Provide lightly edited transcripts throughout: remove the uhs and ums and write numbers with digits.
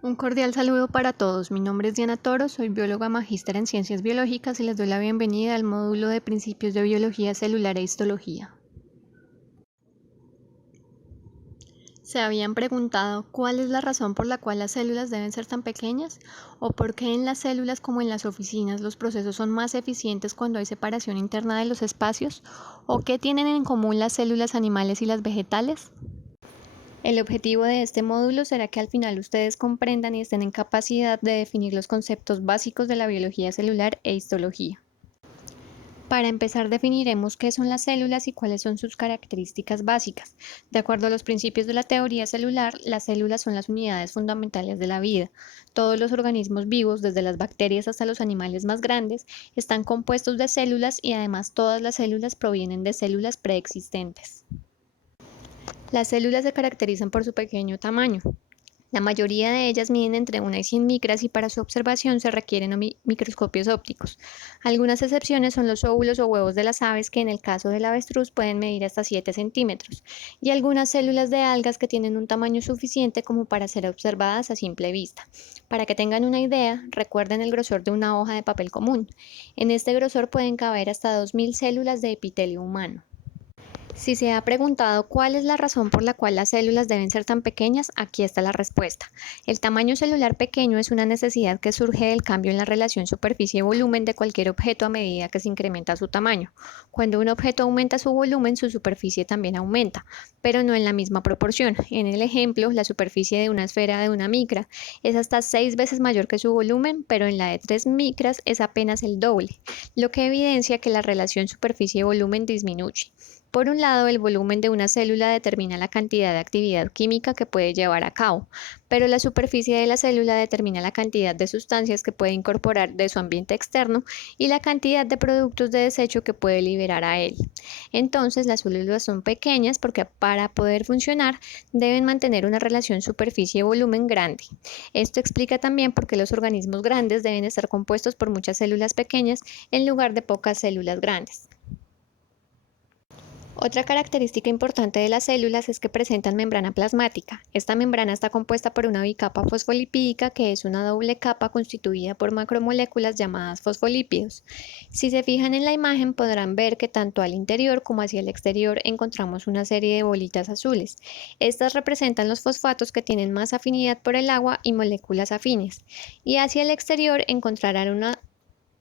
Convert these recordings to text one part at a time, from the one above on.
Un cordial saludo para todos. Mi nombre es Diana Toro, soy bióloga magíster en Ciencias Biológicas y les doy la bienvenida al módulo de Principios de Biología Celular e Histología. ¿Se habían preguntado cuál es la razón por la cual las células deben ser tan pequeñas? ¿O por qué en las células como en las oficinas los procesos son más eficientes cuando hay separación interna de los espacios? ¿O qué tienen en común las células animales y las vegetales? El objetivo de este módulo será que al final ustedes comprendan y estén en capacidad de definir los conceptos básicos de la biología celular e histología. Para empezar, definiremos qué son las células y cuáles son sus características básicas. De acuerdo a los principios de la teoría celular, las células son las unidades fundamentales de la vida. Todos los organismos vivos, desde las bacterias hasta los animales más grandes, están compuestos de células y además todas las células provienen de células preexistentes. Las células se caracterizan por su pequeño tamaño. La mayoría de ellas miden entre 1 y 100 micras y para su observación se requieren microscopios ópticos. Algunas excepciones son los óvulos o huevos de las aves que en el caso del avestruz pueden medir hasta 7 centímetros y algunas células de algas que tienen un tamaño suficiente como para ser observadas a simple vista. Para que tengan una idea, recuerden el grosor de una hoja de papel común. En este grosor pueden caber hasta 2000 células de epitelio humano. Si se ha preguntado cuál es la razón por la cual las células deben ser tan pequeñas, aquí está la respuesta. El tamaño celular pequeño es una necesidad que surge del cambio en la relación superficie-volumen de cualquier objeto a medida que se incrementa su tamaño. Cuando un objeto aumenta su volumen, su superficie también aumenta, pero no en la misma proporción. En el ejemplo, la superficie de una esfera de 1 micra es hasta 6 veces mayor que su volumen, pero en la de 3 micras es apenas el doble, lo que evidencia que la relación superficie-volumen disminuye. Por un lado, el volumen de una célula determina la cantidad de actividad química que puede llevar a cabo, pero la superficie de la célula determina la cantidad de sustancias que puede incorporar de su ambiente externo y la cantidad de productos de desecho que puede liberar a él. Entonces, las células son pequeñas porque para poder funcionar deben mantener una relación superficie-volumen grande. Esto explica también por qué los organismos grandes deben estar compuestos por muchas células pequeñas en lugar de pocas células grandes. Otra característica importante de las células es que presentan membrana plasmática. Esta membrana está compuesta por una bicapa fosfolipídica que es una doble capa constituida por macromoléculas llamadas fosfolípidos. Si se fijan en la imagen podrán ver que tanto al interior como hacia el exterior encontramos una serie de bolitas azules. Estas representan los fosfatos que tienen más afinidad por el agua y moléculas afines. Y hacia el exterior encontrarán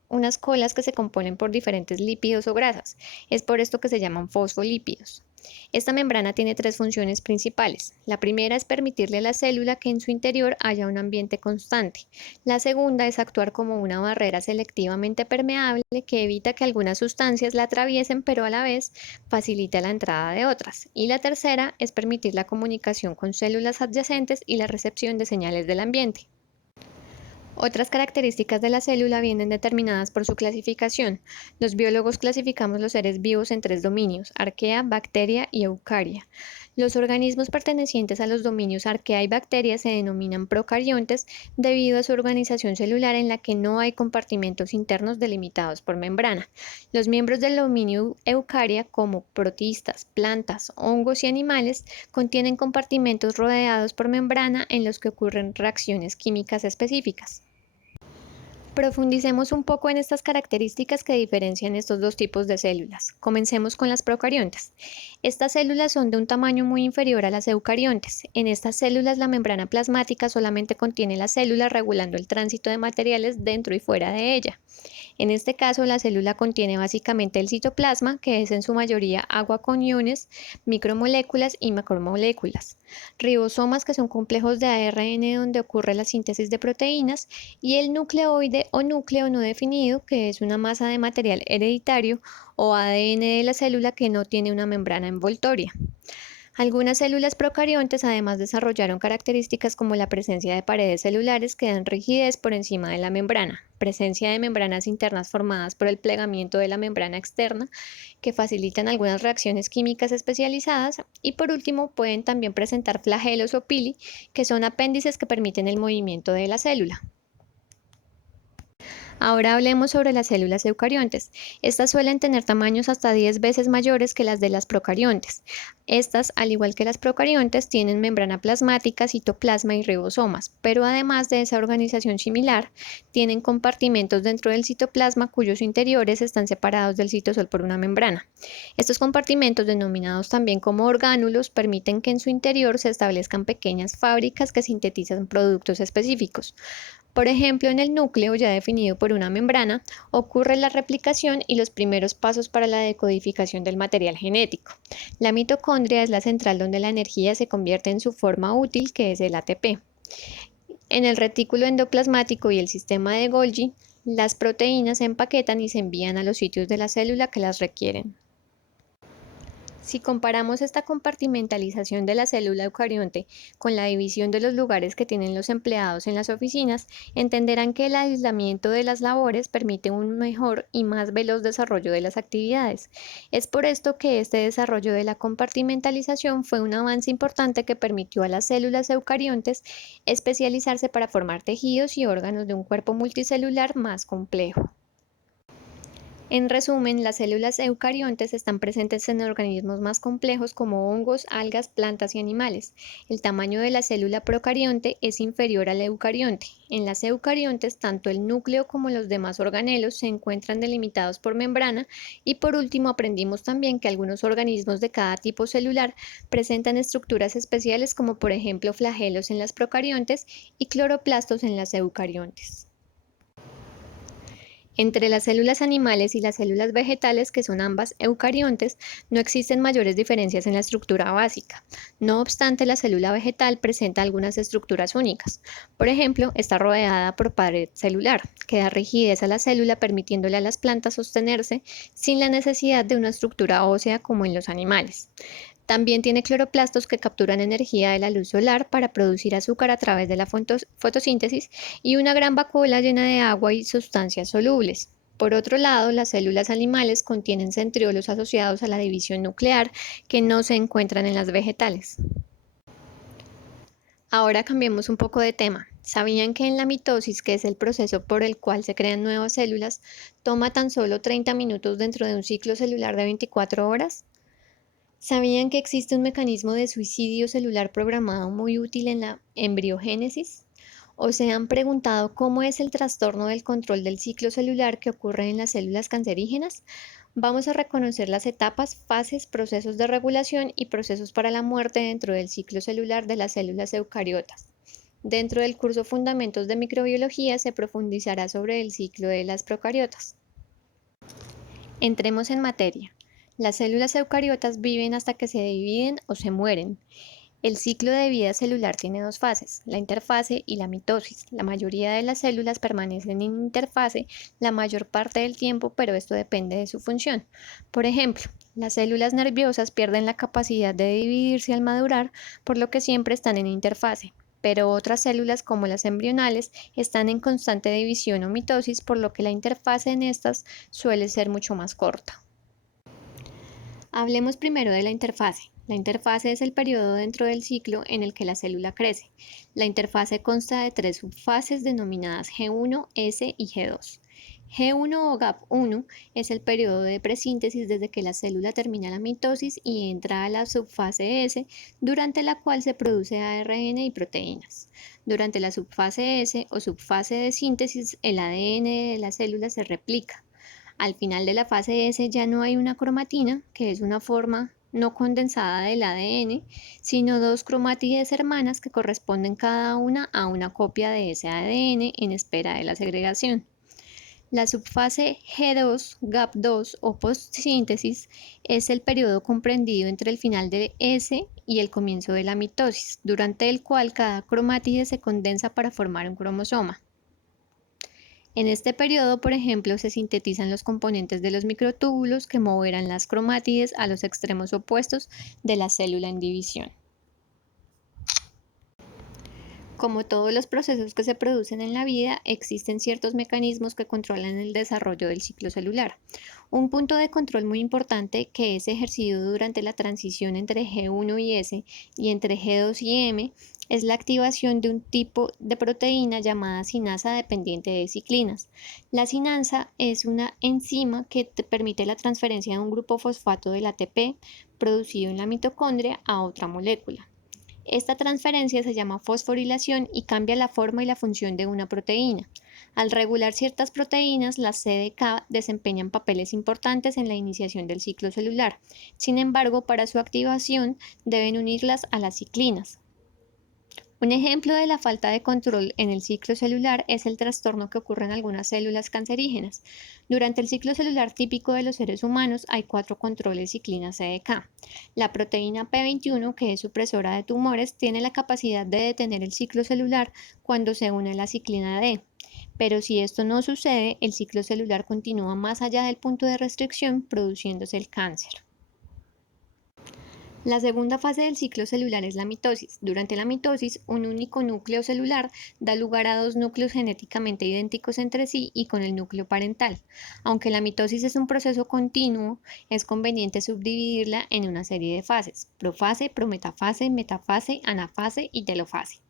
unas colas que se componen por diferentes lípidos o grasas. Es por esto que se llaman fosfolípidos. Esta membrana tiene tres funciones principales. La primera es permitirle a la célula que en su interior haya un ambiente constante. La segunda es actuar como una barrera selectivamente permeable que evita que algunas sustancias la atraviesen, pero a la vez facilita la entrada de otras. Y la tercera es permitir la comunicación con células adyacentes y la recepción de señales del ambiente. Otras características de la célula vienen determinadas por su clasificación. Los biólogos clasificamos los seres vivos en tres dominios: arquea, bacteria y eucaria. Los organismos pertenecientes a los dominios arquea y bacteria se denominan procariontes debido a su organización celular en la que no hay compartimentos internos delimitados por membrana. Los miembros del dominio eucaria, como protistas, plantas, hongos y animales, contienen compartimentos rodeados por membrana en los que ocurren reacciones químicas específicas. Profundicemos un poco en estas características que diferencian estos dos tipos de células. Comencemos con las procariontes. Estas células son de un tamaño muy inferior a las eucariontes. En estas células la membrana plasmática solamente contiene la célula regulando el tránsito de materiales dentro y fuera de ella. En este caso, la célula contiene básicamente el citoplasma, que es en su mayoría agua con iones, micromoléculas y macromoléculas, ribosomas, que son complejos de ARN donde ocurre la síntesis de proteínas, y el nucleoide o núcleo no definido, que es una masa de material hereditario o ADN de la célula que no tiene una membrana envoltoria. Algunas células procariontes además desarrollaron características como la presencia de paredes celulares que dan rigidez por encima de la membrana, presencia de membranas internas formadas por el plegamiento de la membrana externa que facilitan algunas reacciones químicas especializadas y por último pueden también presentar flagelos o pili, que son apéndices que permiten el movimiento de la célula. Ahora hablemos sobre las células eucariontes. Estas suelen tener tamaños hasta 10 veces mayores que las de las procariontes. Estas, al igual que las procariontes, tienen membrana plasmática, citoplasma y ribosomas, pero además de esa organización similar, tienen compartimentos dentro del citoplasma cuyos interiores están separados del citosol por una membrana. Estos compartimentos, denominados también como orgánulos, permiten que en su interior se establezcan pequeñas fábricas que sintetizan productos específicos. Por ejemplo, en el núcleo, ya definido por una membrana, ocurre la replicación y los primeros pasos para la decodificación del material genético. La mitocondria es la central donde la energía se convierte en su forma útil, que es el ATP. En el retículo endoplasmático y el sistema de Golgi, las proteínas se empaquetan y se envían a los sitios de la célula que las requieren. Si comparamos esta compartimentalización de la célula eucarionte con la división de los lugares que tienen los empleados en las oficinas, entenderán que el aislamiento de las labores permite un mejor y más veloz desarrollo de las actividades. Es por esto que este desarrollo de la compartimentalización fue un avance importante que permitió a las células eucariontes especializarse para formar tejidos y órganos de un cuerpo multicelular más complejo. En resumen, las células eucariontes están presentes en organismos más complejos como hongos, algas, plantas y animales. El tamaño de la célula procarionte es inferior al eucarionte. En las eucariontes, tanto el núcleo como los demás organelos se encuentran delimitados por membrana y por último aprendimos también que algunos organismos de cada tipo celular presentan estructuras especiales como por ejemplo flagelos en las procariontes y cloroplastos en las eucariontes. Entre las células animales y las células vegetales, que son ambas eucariontes, no existen mayores diferencias en la estructura básica. No obstante, la célula vegetal presenta algunas estructuras únicas. Por ejemplo, está rodeada por pared celular, que da rigidez a la célula permitiéndole a las plantas sostenerse sin la necesidad de una estructura ósea como en los animales. También tiene cloroplastos que capturan energía de la luz solar para producir azúcar a través de la fotosíntesis y una gran vacuola llena de agua y sustancias solubles. Por otro lado, las células animales contienen centriolos asociados a la división nuclear que no se encuentran en las vegetales. Ahora cambiemos un poco de tema. ¿Sabían que en la mitosis, que es el proceso por el cual se crean nuevas células, toma tan solo 30 minutos dentro de un ciclo celular de 24 horas? ¿Sabían que existe un mecanismo de suicidio celular programado muy útil en la embriogénesis? ¿O se han preguntado cómo es el trastorno del control del ciclo celular que ocurre en las células cancerígenas? Vamos a reconocer las etapas, fases, procesos de regulación y procesos para la muerte dentro del ciclo celular de las células eucariotas. Dentro del curso Fundamentos de Microbiología se profundizará sobre el ciclo de las procariotas. Entremos en materia. Las células eucariotas viven hasta que se dividen o se mueren. El ciclo de vida celular tiene dos fases, la interfase y la mitosis. La mayoría de las células permanecen en interfase la mayor parte del tiempo, pero esto depende de su función. Por ejemplo, las células nerviosas pierden la capacidad de dividirse al madurar, por lo que siempre están en interfase. Pero otras células, como las embrionales, están en constante división o mitosis, por lo que la interfase en estas suele ser mucho más corta. Hablemos primero de la interfase. La interfase es el periodo dentro del ciclo en el que la célula crece. La interfase consta de tres subfases denominadas G1, S y G2. G1 o GAP1 es el periodo de presíntesis desde que la célula termina la mitosis y entra a la subfase S, durante la cual se produce ARN y proteínas. Durante la subfase S o subfase de síntesis, el ADN de la célula se replica. Al final de la fase S ya no hay una cromatina, que es una forma no condensada del ADN, sino dos cromátides hermanas que corresponden cada una a una copia de ese ADN en espera de la segregación. La subfase G2, GAP2 o postsíntesis es el periodo comprendido entre el final de S y el comienzo de la mitosis, durante el cual cada cromátide se condensa para formar un cromosoma. En este periodo, por ejemplo, se sintetizan los componentes de los microtúbulos que moverán las cromátides a los extremos opuestos de la célula en división. Como todos los procesos que se producen en la vida, existen ciertos mecanismos que controlan el desarrollo del ciclo celular. Un punto de control muy importante que es ejercido durante la transición entre G1 y S y entre G2 y M es la activación de un tipo de proteína llamada sinasa dependiente de ciclinas. La sinasa es una enzima que permite la transferencia de un grupo fosfato del ATP producido en la mitocondria a otra molécula. Esta transferencia se llama fosforilación y cambia la forma y la función de una proteína. Al regular ciertas proteínas, las CDK desempeñan papeles importantes en la iniciación del ciclo celular. Sin embargo, para su activación deben unirlas a las ciclinas. Un ejemplo de la falta de control en el ciclo celular es el trastorno que ocurre en algunas células cancerígenas. Durante el ciclo celular típico de los seres humanos hay 4 controles ciclina CDK. La proteína P21, que es supresora de tumores, tiene la capacidad de detener el ciclo celular cuando se une a la ciclina D. Pero si esto no sucede, el ciclo celular continúa más allá del punto de restricción, produciéndose el cáncer. La segunda fase del ciclo celular es la mitosis. Durante la mitosis, un único núcleo celular da lugar a 2 núcleos genéticamente idénticos entre sí y con el núcleo parental. Aunque la mitosis es un proceso continuo, es conveniente subdividirla en una serie de fases: profase, prometafase, metafase, anafase y telofase.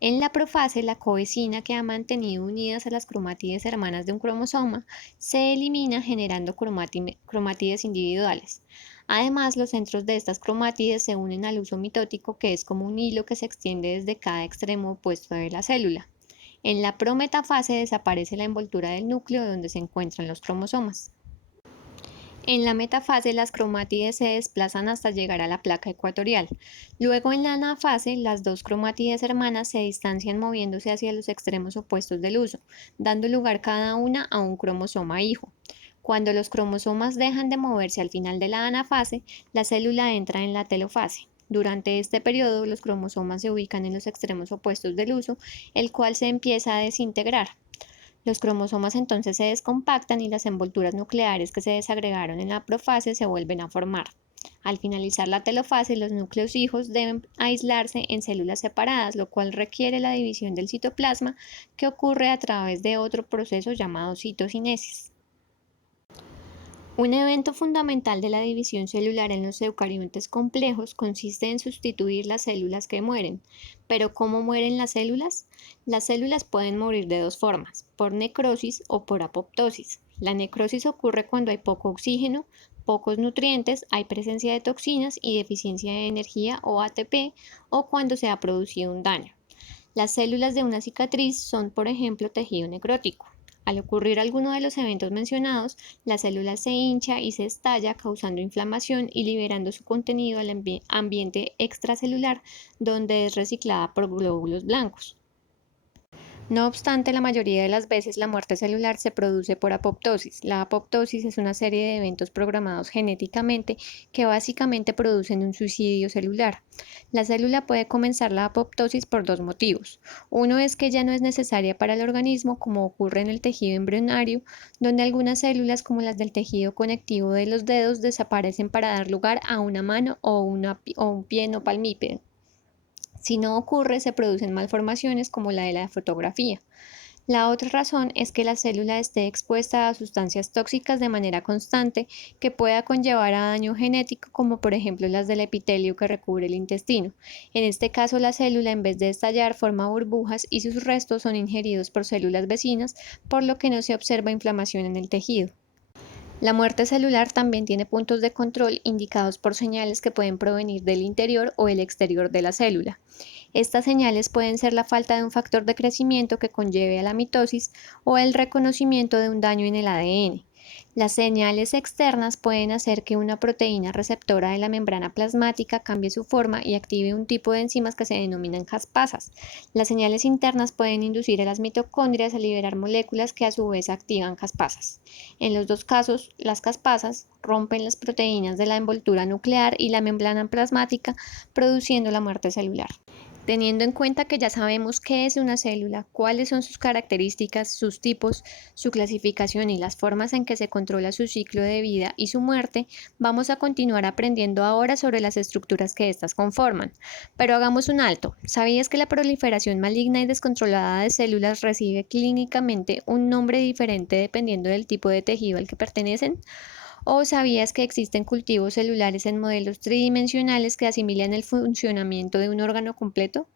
En la profase, la coenzima que ha mantenido unidas a las cromátides hermanas de un cromosoma se elimina generando cromátides individuales. Además, los centros de estas cromátides se unen al uso mitótico, que es como un hilo que se extiende desde cada extremo opuesto de la célula. En la prometafase desaparece la envoltura del núcleo donde se encuentran los cromosomas. En la metafase, las cromátides se desplazan hasta llegar a la placa ecuatorial. Luego, en la anafase, las 2 cromátides hermanas se distancian moviéndose hacia los extremos opuestos del uso, dando lugar cada una a un cromosoma hijo. Cuando los cromosomas dejan de moverse al final de la anafase, la célula entra en la telofase. Durante este periodo, los cromosomas se ubican en los extremos opuestos del uso, el cual se empieza a desintegrar. Los cromosomas entonces se descompactan y las envolturas nucleares que se desagregaron en la profase se vuelven a formar. Al finalizar la telofase, los núcleos hijos deben aislarse en células separadas, lo cual requiere la división del citoplasma, que ocurre a través de otro proceso llamado citocinesis. Un evento fundamental de la división celular en los eucariontes complejos consiste en sustituir las células que mueren. ¿Pero cómo mueren las células? Las células pueden morir de 2 formas: por necrosis o por apoptosis. La necrosis ocurre cuando hay poco oxígeno, pocos nutrientes, hay presencia de toxinas y deficiencia de energía o ATP, o cuando se ha producido un daño. Las células de una cicatriz son, por ejemplo, tejido necrótico. Al ocurrir alguno de los eventos mencionados, la célula se hincha y se estalla, causando inflamación y liberando su contenido al ambiente extracelular, donde es reciclada por glóbulos blancos. No obstante, la mayoría de las veces la muerte celular se produce por apoptosis. La apoptosis es una serie de eventos programados genéticamente que básicamente producen un suicidio celular. La célula puede comenzar la apoptosis por 2 motivos. Uno es que ya no es necesaria para el organismo, como ocurre en el tejido embrionario, donde algunas células, como las del tejido conectivo de los dedos, desaparecen para dar lugar a una mano o un pie no palmípedo. Si no ocurre, se producen malformaciones como la de la fotografía. La otra razón es que la célula esté expuesta a sustancias tóxicas de manera constante que pueda conllevar a daño genético, como por ejemplo las del epitelio que recubre el intestino. En este caso, la célula, en vez de estallar, forma burbujas y sus restos son ingeridos por células vecinas, por lo que no se observa inflamación en el tejido. La muerte celular también tiene puntos de control indicados por señales que pueden provenir del interior o el exterior de la célula. Estas señales pueden ser la falta de un factor de crecimiento que conlleve a la mitosis o el reconocimiento de un daño en el ADN. Las señales externas pueden hacer que una proteína receptora de la membrana plasmática cambie su forma y active un tipo de enzimas que se denominan caspasas. Las señales internas pueden inducir a las mitocondrias a liberar moléculas que a su vez activan caspasas. En los 2 casos, las caspasas rompen las proteínas de la envoltura nuclear y la membrana plasmática, produciendo la muerte celular. Teniendo en cuenta que ya sabemos qué es una célula, cuáles son sus características, sus tipos, su clasificación y las formas en que se controla su ciclo de vida y su muerte, vamos a continuar aprendiendo ahora sobre las estructuras que éstas conforman. Pero hagamos un alto. ¿Sabías que la proliferación maligna y descontrolada de células recibe clínicamente un nombre diferente dependiendo del tipo de tejido al que pertenecen? ¿O sabías que existen cultivos celulares en modelos tridimensionales que asimilan el funcionamiento de un órgano completo?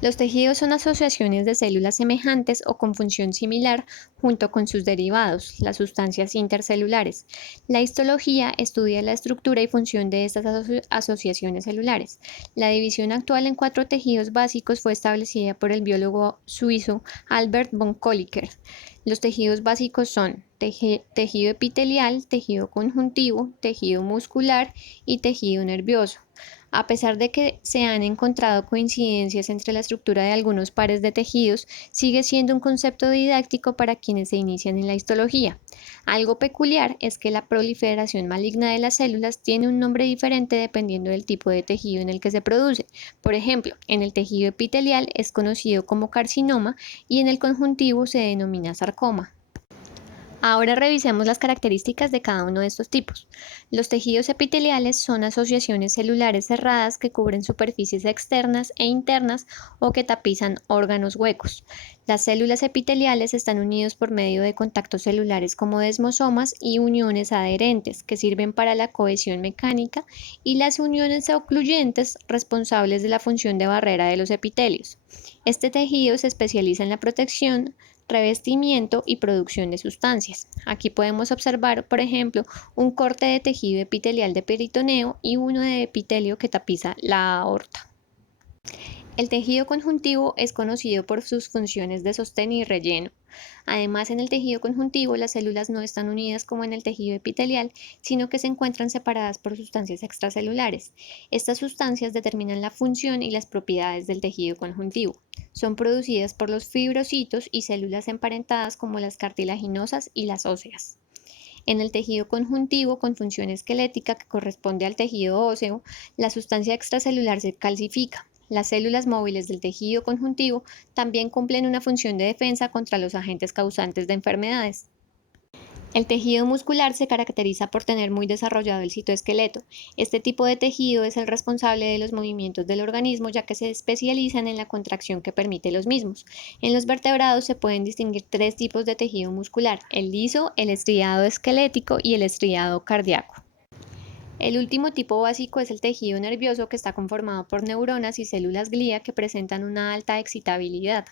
Los tejidos son asociaciones de células semejantes o con función similar junto con sus derivados, las sustancias intercelulares. La histología estudia la estructura y función de estas asociaciones celulares. La división actual en cuatro tejidos básicos fue establecida por el biólogo suizo Albert von Kolliker. Los tejidos básicos son tejido epitelial, tejido conjuntivo, tejido muscular y tejido nervioso. A pesar de que se han encontrado coincidencias entre la estructura de algunos pares de tejidos, sigue siendo un concepto didáctico para quienes se inician en la histología. Algo peculiar es que la proliferación maligna de las células tiene un nombre diferente dependiendo del tipo de tejido en el que se produce. Por ejemplo, en el tejido epitelial es conocido como carcinoma y en el conjuntivo se denomina sarcoma. Ahora revisemos las características de cada uno de estos tipos. Los tejidos epiteliales son asociaciones celulares cerradas que cubren superficies externas e internas o que tapizan órganos huecos. Las células epiteliales están unidos por medio de contactos celulares como desmosomas y uniones adherentes que sirven para la cohesión mecánica y las uniones ocluyentes responsables de la función de barrera de los epitelios. Este tejido se especializa en la protección, revestimiento y producción de sustancias. Aquí podemos observar, por ejemplo, un corte de tejido epitelial de peritoneo y uno de epitelio que tapiza la aorta. El tejido conjuntivo es conocido por sus funciones de sostén y relleno. Además, en el tejido conjuntivo las células no están unidas como en el tejido epitelial, sino que se encuentran separadas por sustancias extracelulares. Estas sustancias determinan la función y las propiedades del tejido conjuntivo. Son producidas por los fibrocitos y células emparentadas como las cartilaginosas y las óseas. En el tejido conjuntivo con función esquelética que corresponde al tejido óseo, la sustancia extracelular se calcifica. Las células móviles del tejido conjuntivo también cumplen una función de defensa contra los agentes causantes de enfermedades. El tejido muscular se caracteriza por tener muy desarrollado el citoesqueleto. Este tipo de tejido es el responsable de los movimientos del organismo, ya que se especializan en la contracción que permite los mismos. En los vertebrados se pueden distinguir tres tipos de tejido muscular: el liso, el estriado esquelético y el estriado cardíaco. El último tipo básico es el tejido nervioso, que está conformado por neuronas y células glía que presentan una alta excitabilidad.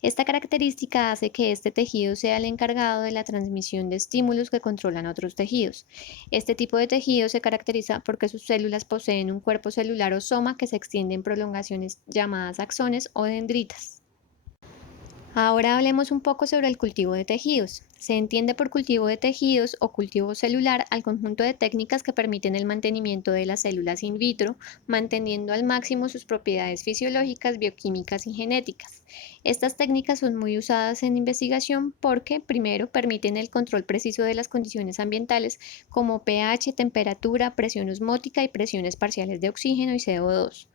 Esta característica hace que este tejido sea el encargado de la transmisión de estímulos que controlan otros tejidos. Este tipo de tejido se caracteriza porque sus células poseen un cuerpo celular o soma que se extiende en prolongaciones llamadas axones o dendritas. Ahora hablemos un poco sobre el cultivo de tejidos. Se entiende por cultivo de tejidos o cultivo celular al conjunto de técnicas que permiten el mantenimiento de las células in vitro, manteniendo al máximo sus propiedades fisiológicas, bioquímicas y genéticas. Estas técnicas son muy usadas en investigación porque, primero, permiten el control preciso de las condiciones ambientales como pH, temperatura, presión osmótica y presiones parciales de oxígeno y CO2.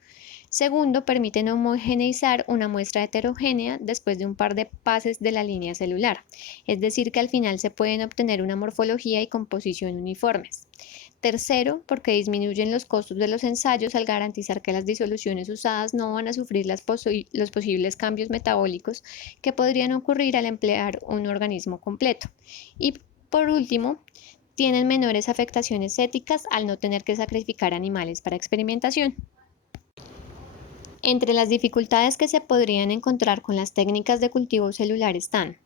Segundo, permiten homogeneizar una muestra heterogénea después de un par de pases de la línea celular, es decir, que al final se pueden obtener una morfología y composición uniformes. Tercero, porque disminuyen los costos de los ensayos al garantizar que las disoluciones usadas no van a sufrir los posibles cambios metabólicos que podrían ocurrir al emplear un organismo completo. Y por último, tienen menores afectaciones éticas al no tener que sacrificar animales para experimentación. Entre las dificultades que se podrían encontrar con las técnicas de cultivo celular están: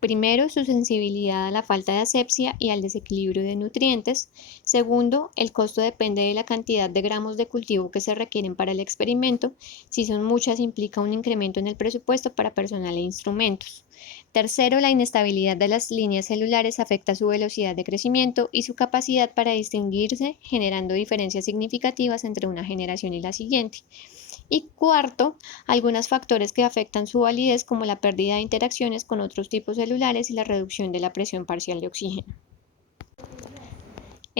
primero, su sensibilidad a la falta de asepsia y al desequilibrio de nutrientes. Segundo, el costo depende de la cantidad de gramos de cultivo que se requieren para el experimento. Si son muchas, implica un incremento en el presupuesto para personal e instrumentos. Tercero, la inestabilidad de las líneas celulares afecta su velocidad de crecimiento y su capacidad para distinguirse, generando diferencias significativas entre una generación y la siguiente. Y cuarto, algunos factores que afectan su validez, como la pérdida de interacciones con otros tipos celulares y la reducción de la presión parcial de oxígeno.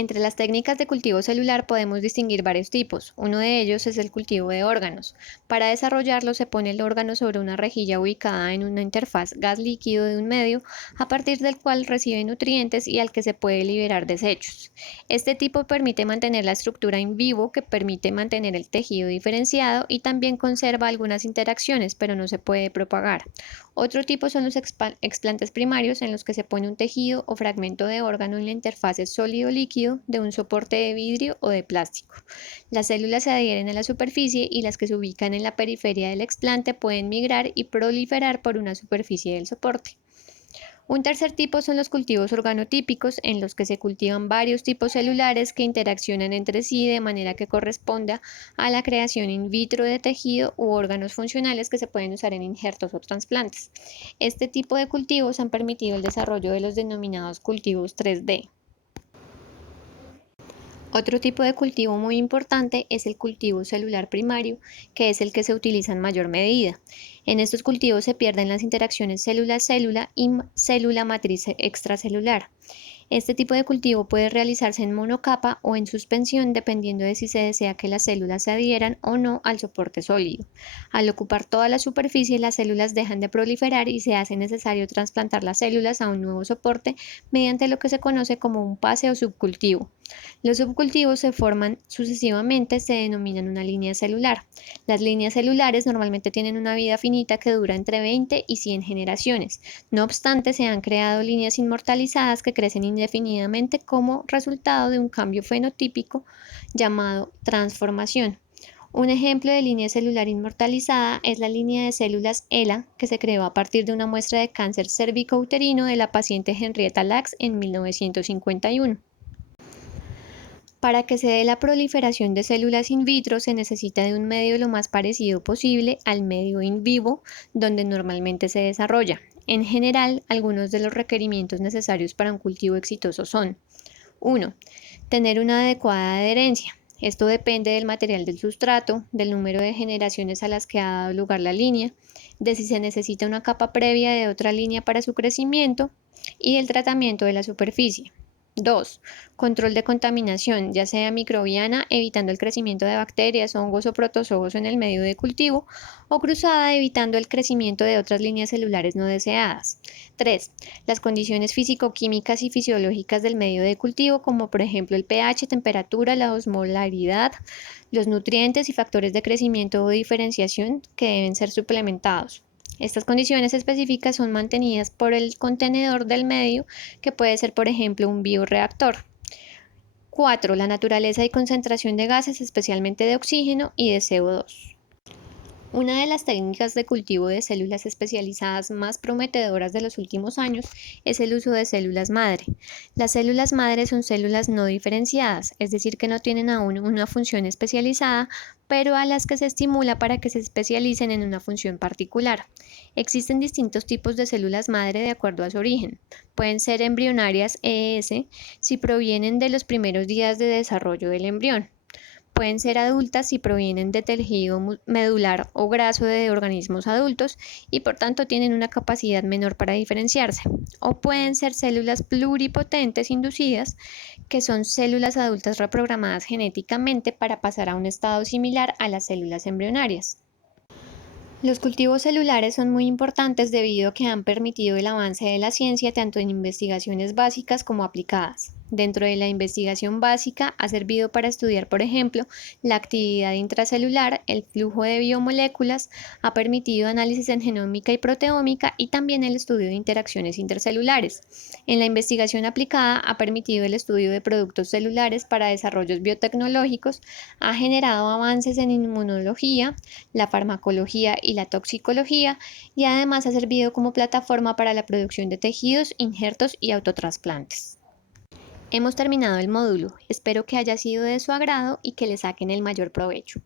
Entre las técnicas de cultivo celular podemos distinguir varios tipos. Uno de ellos es el cultivo de órganos. Para desarrollarlo se pone el órgano sobre una rejilla ubicada en una interfaz gas líquido de un medio, a partir del cual recibe nutrientes y al que se puede liberar desechos. Este tipo permite mantener la estructura in vivo, que permite mantener el tejido diferenciado y también conserva algunas interacciones, pero no se puede propagar. Otro tipo son los explantes primarios, en los que se pone un tejido o fragmento de órgano en la interfase sólido-líquido de un soporte de vidrio o de plástico. Las células se adhieren a la superficie y las que se ubican en la periferia del explante pueden migrar y proliferar por una superficie del soporte. Un tercer tipo son los cultivos organotípicos, en los que se cultivan varios tipos celulares que interaccionan entre sí de manera que corresponda a la creación in vitro de tejido u órganos funcionales que se pueden usar en injertos o trasplantes. Este tipo de cultivos han permitido el desarrollo de los denominados cultivos 3D. Otro tipo de cultivo muy importante es el cultivo celular primario, que es el que se utiliza en mayor medida. En estos cultivos se pierden las interacciones célula-célula y célula matriz extracelular. Este tipo de cultivo puede realizarse en monocapa o en suspensión, dependiendo de si se desea que las células se adhieran o no al soporte sólido. Al ocupar toda la superficie, las células dejan de proliferar y se hace necesario trasplantar las células a un nuevo soporte mediante lo que se conoce como un pase o subcultivo. Los subcultivos se forman sucesivamente, se denominan una línea celular. Las líneas celulares normalmente tienen una vida finita que dura entre 20 y 100 generaciones. No obstante, se han creado líneas inmortalizadas que crecen indefinidamente como resultado de un cambio fenotípico llamado transformación. Un ejemplo de línea celular inmortalizada es la línea de células ELA, que se creó a partir de una muestra de cáncer cérvico-uterino de la paciente Henrietta Lacks en 1951. Para que se dé la proliferación de células in vitro se necesita de un medio lo más parecido posible al medio in vivo donde normalmente se desarrolla. En general, algunos de los requerimientos necesarios para un cultivo exitoso son: 1. Tener una adecuada adherencia. Esto depende del material del sustrato, del número de generaciones a las que ha dado lugar la línea, de si se necesita una capa previa de otra línea para su crecimiento y del tratamiento de la superficie. 2. Control de contaminación, ya sea microbiana, evitando el crecimiento de bacterias, hongos o protozoos en el medio de cultivo, o cruzada, evitando el crecimiento de otras líneas celulares no deseadas. 3. Las condiciones físico-químicas y fisiológicas del medio de cultivo, como por ejemplo el pH, temperatura, la osmolaridad, los nutrientes y factores de crecimiento o diferenciación que deben ser suplementados. Estas condiciones específicas son mantenidas por el contenedor del medio, que puede ser, por ejemplo, un bioreactor. 4. La naturaleza y concentración de gases, especialmente de oxígeno y de CO2. Una de las técnicas de cultivo de células especializadas más prometedoras de los últimos años es el uso de células madre. Las células madre son células no diferenciadas, es decir, que no tienen aún una función especializada, pero a las que se estimula para que se especialicen en una función particular. Existen distintos tipos de células madre de acuerdo a su origen. Pueden ser embrionarias ES si provienen de los primeros días de desarrollo del embrión. Pueden ser adultas si provienen de tejido medular o graso de organismos adultos y por tanto tienen una capacidad menor para diferenciarse. O pueden ser células pluripotentes inducidas, que son células adultas reprogramadas genéticamente para pasar a un estado similar a las células embrionarias. Los cultivos celulares son muy importantes debido a que han permitido el avance de la ciencia tanto en investigaciones básicas como aplicadas. Dentro de la investigación básica ha servido para estudiar, por ejemplo, la actividad intracelular, el flujo de biomoléculas, ha permitido análisis en genómica y proteómica y también el estudio de interacciones intercelulares. En la investigación aplicada ha permitido el estudio de productos celulares para desarrollos biotecnológicos, ha generado avances en inmunología, la farmacología y la toxicología, y además ha servido como plataforma para la producción de tejidos, injertos y autotrasplantes. Hemos terminado el módulo, espero que haya sido de su agrado y que le saquen el mayor provecho.